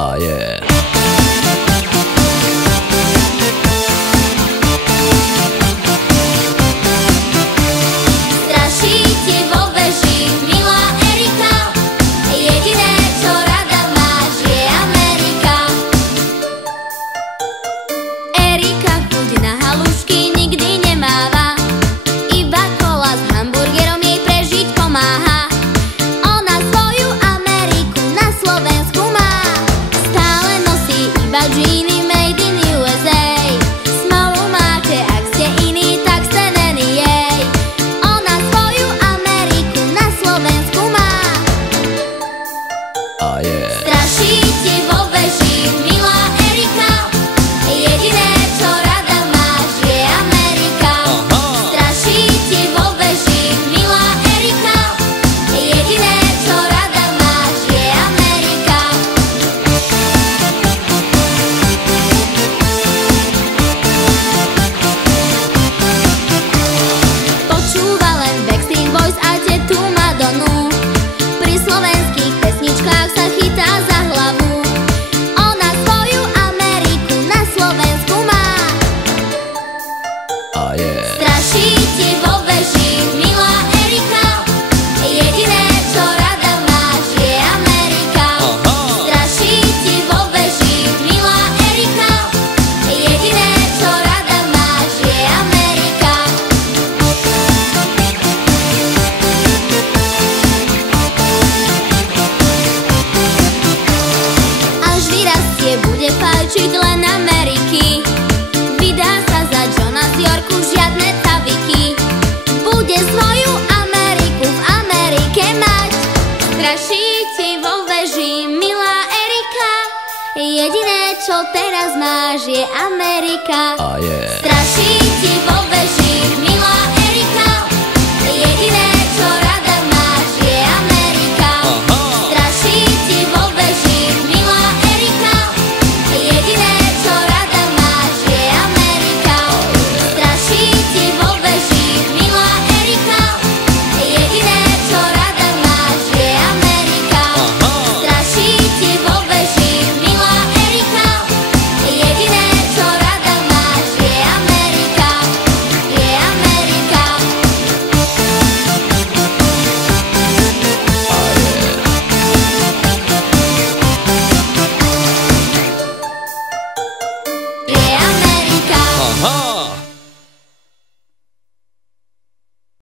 Oh yeah. Džíny made in USA. Smolu máte, ak ste iní, tak ste není jej. Ona svoju Ameriku na Slovensku má. Oh yeah. Strašíte vo veži, milá Erika. Jediné, čo rada máš, je Amerika. Strašíte vo veži, milá Erika. Jediné, čo rada máš, je Amerika. A tetu Madonu, pri slovenských pesničkách sa chytá za hlavu. Ona svoju Ameriku na Slovensku má. Oh yeah. Strašíte vo veži, milá Erika. Jediné, čo rada máš, je Amerika. Strašíte vo veži, milá Erika. Jediné, čo rada máš, je Amerika. Bude fajčiť len Ameriky. Vydá sa za Johna z Yorku, žiadne taviky. Bude svoju Ameriku v Amerike mať. Strašíte vo veži, milá Erika. Jediné, čo teraz máš, je Amerika. Oh yeah. Strašíte vo